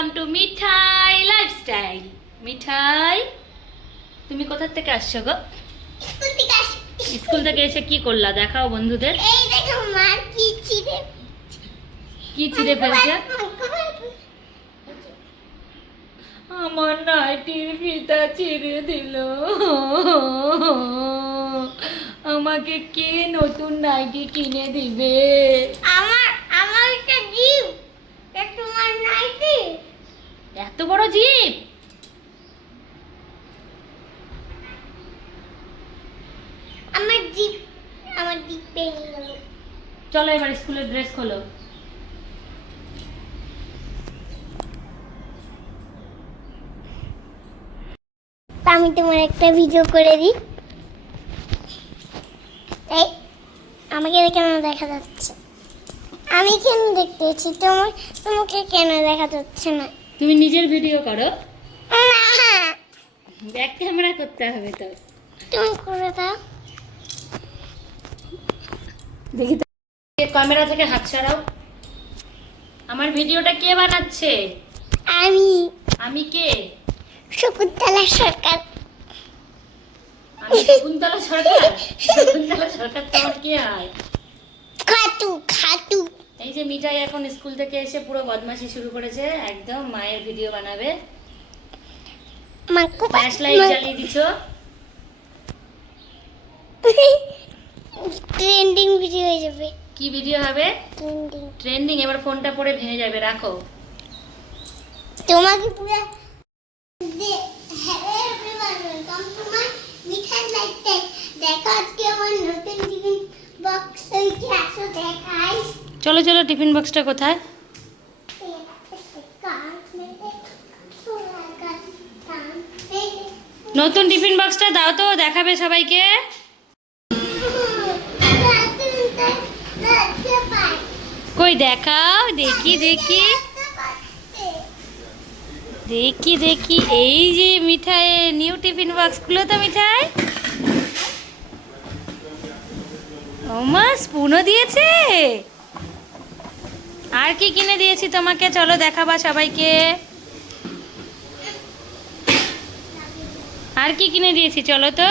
Welcome to Mithai lifestyle Mithai তুমি কোথা থেকে আসছো গো? স্কুল থেকে এসে কি করলা? দেখাও বন্ধুদের। এই দেখো মা কি চিড়ে কি চিড়ে ফেলছে? আমার নাইটির ফিতা চিড়ে দিল। আমাকে কে নতুন নাইটি কিনে দিবে? আমার একটা জিপ এটা তোমার নাইটি এত বড় জিপ আমার জিপ আমার জিপ ভেঙে গেল। চলো এবার স্কুলের ড্রেস খোলো। আমি তোমার একটা ভিডিও করে দিই। এই আমাকে কেন দেখা যাচ্ছে? আমি কেন দেখতে তোমার তোমাকে কেন দেখা যাচ্ছে না? তুমি নিজের ভিডিও করো। ব্যাক ক্যামেরা করতে হবে তো। তুমি করে দাও। দেখি ক্যামেরা থেকে হাত সরাও। আমার ভিডিওটা কে বানাচ্ছে? আমি। আমি কে? শকুন্তলা সরকার। আমি শকুন্তলা সরকার? শকুন্তলা সরকার তো আমার কে হয়? খাটু খাটু। এই যে মিঠাই এখন স্কুল থেকে এসে পুরো বদমাশি শুরু করেছে একদম মায়ের ভিডিও বানাবে। মাকু ফ্ল্যাশ লাইট জ্বালিয়ে দিছো। ট্রেন্ডিং ভিডিও হয়ে যাবে। কি ভিডিও হবে? ট্রেন্ডিং ট্রেন্ডিং এবার ফোনটা পড়ে ভেঙে যাবে রাখো। তোমাকে পুরো দেখো আজকে আমার নতুন টিফিন বক্স হয়েছে আসো দেখাই চলো চলো, টিফিন বক্সটা কোথায়? নতুন টিফিন বক্সটা দাও তো, দেখাবে সবাইকে। কই দেখাও, দেখি দেখি। দেখি দেখি, এই যে মিঠাই নিউ টিফিন বক্সগুলো তো মিঠাই। ও ওমা স্পুনও দিয়েছে। আর কি কিনে দিয়েছি তোমাকে? চলো দেখাবা সবাইকে। আর কি কিনে দিয়েছি চলো তো?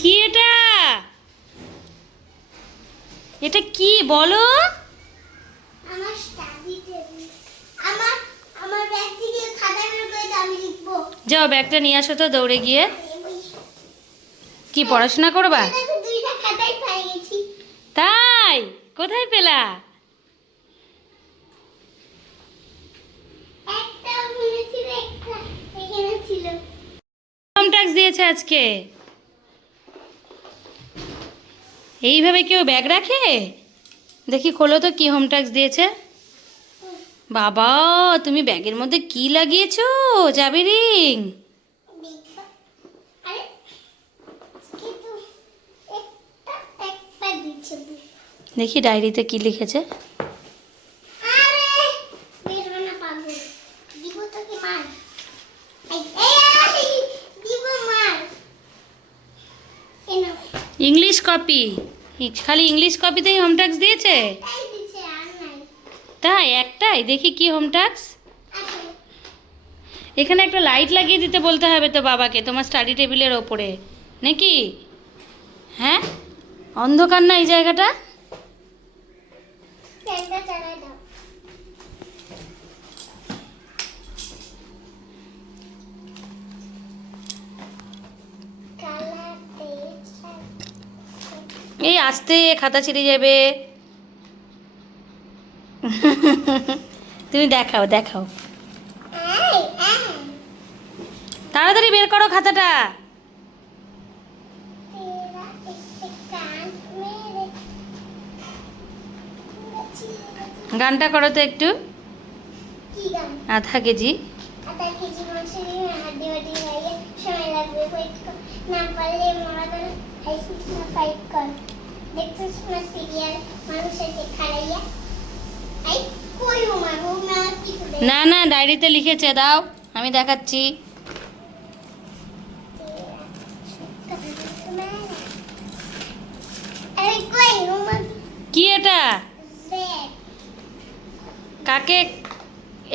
কি এটা? এটা কি বলো আমার স্টাডি টেবিল আমার আমার ব্যাগ থেকে খাতা বের করে দাও, আমি লিখব যাও, ব্যাগটা নিয়ে আসো তো দৌড়ে গিয়ে। কি পড়াশোনা করবা? তাই? কোথায় পেলা? ট্যাক্স দিয়েছে আজকে। এইভাবে কেউ ব্যাগ রাখে? দেখি খোলো তো কি হোম ট্যাক্স দিয়েছে। বাবা তুমি ব্যাগের মধ্যে কি লাগিয়েছো? যাবে রিং। দেখি। ডায়েরিতে কি লিখেছে। English copy. খালি ইংলিশ কপিতেই হোম ট্যাক্স দিয়েছে। তাই একটাই? দেখি কি হোম আসো এখানে একটা লাইট লাগিয়ে দিতে বলতে হবে তো বাবাকে তোমার স্টাডি টেবিলের ওপরে। নাকি? হ্যাঁ? অন্ধকার না এই জায়গাটা? এই আসতে খাতা ছিঁড়ে যাবে। তুমি দেখাও দেখাও। তাড়াতাড়ি বের করো খাতাটা গানটা করো তো একটু। হ্যাঁ, আধা কেজি মানুষের না না ডায়েরিতে লিখেছে দাও আমি দেখাচ্ছি। কি এটা? কাকে?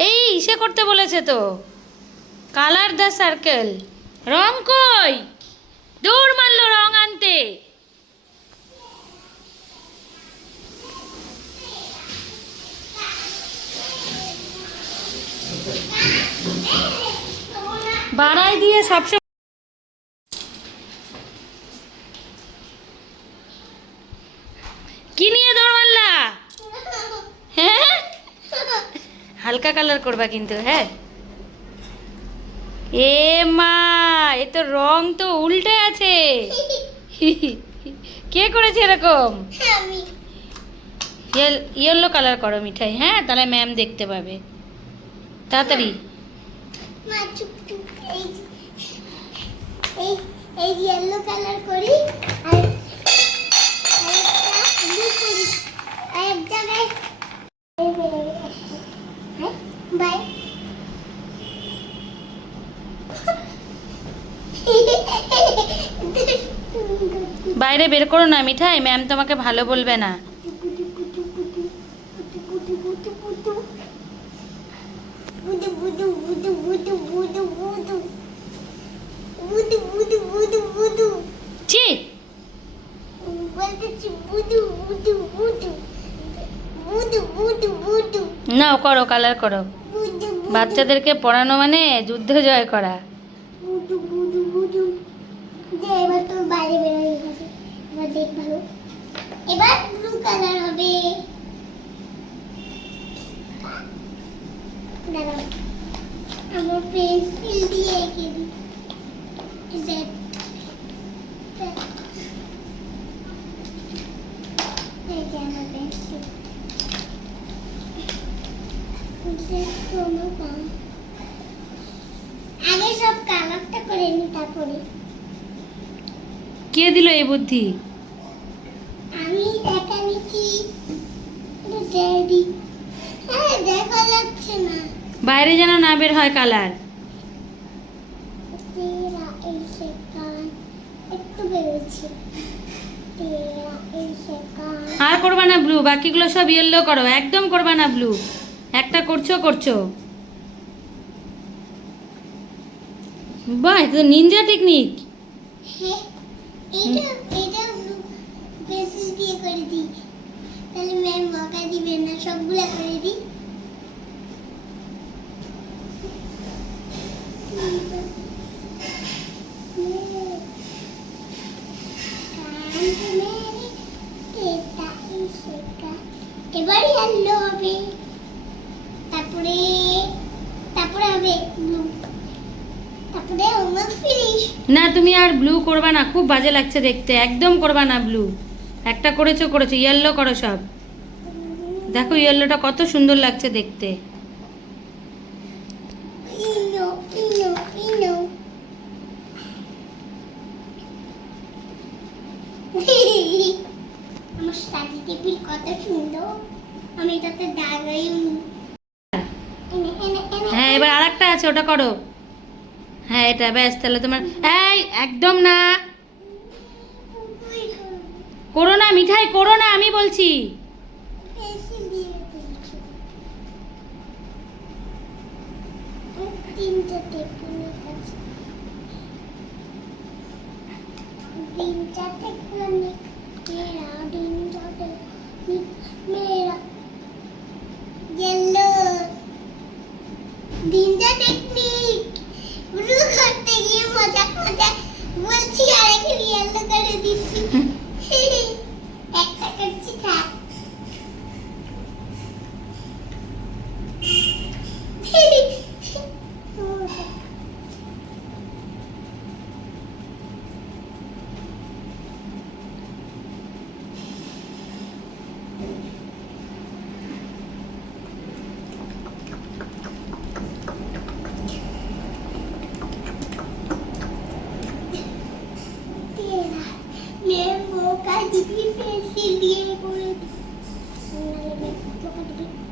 এই ইসে করতে বলেছে তো। Colour the circle. রং কই? দৌড় মারলো রং আনতে। বাড়াই দিয়ে সবসময় কি নিয়ে দৌড় মারলা? হ্যাঁ? হালকা কালার করবা কিন্তু হ্যাঁ? এ মা এ তো রং তো উল্টে আছে। কে করেছে এরকম? আমি। ইয়েলো কালার করো মিঠাই হ্যাঁ? তাহলে ম্যাম দেখতে পাবে। তাড়াতাড়ি। মা চুপ চুপ এই এই এই ইয়েলো কালার করি আর বাইরে বের করো না মিঠাই। ম্যাম তোমাকে ভালো বলবে না। নাও করো কালার করো। বাচ্চাদেরকে পড়ানো মানে যুদ্ধ জয় করা। এবার ব্লু কালার হবে। আমার পেন্সিল দিয়ে এঁকে দিই আমার পেন্সিল আগে সব কালারটা করে নি তারপরে কে দিল এই বুদ্ধি? আমি দেখা নিচ্ছি দেখা যাচ্ছে না। বাইরে যেন না বের হয় কালার। আর করবা না ব্লু বাকিগুলো সব ইয়েলো করো একদম করবা না ব্লু। একটা করছ করছ। বাহ এটা তো নিনজা টেকনিক এটা এটা করে দিই। তাহলে ম্যাম বকা দিবে না সবগুলা করে দিই এবার ইয়েলো হবে তারপরে তারপরে হবে ব্লু তারপরে আমার ফিনিশ না তুমি আর ব্লু করবা না খুব বাজে লাগছে দেখতে একদম করবা না ব্লু একটা করেছ করেছ ইয়েলো করো সব। দেখো ইয়েলোটা কত সুন্দর লাগছে দেখতে। আমার স্টাডি টেবিল কত সুন্দর। আমি এটাতে হ্যাঁ এবার আর একটা আছে ওটা করো। হ্যাঁ এটা ব্যাস, তাহলে তোমার, এই, একদম না। করো না, মিঠাই, করো না, আমি বলছি দিয়ে দিয়েছি তিনটা টেকনিক আছে তিনটা টেকনিক মেরা তিনটা টেকনিক মেরা येलो তিনটা টেকনিক ব্লু করতে গিয়ে মজা মজা বলছি আরেকটা ইয়েলো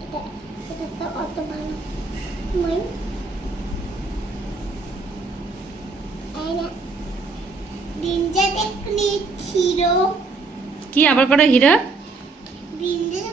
এটা এটা তো অত ভালো মই কি আবার করো হিরো হিরো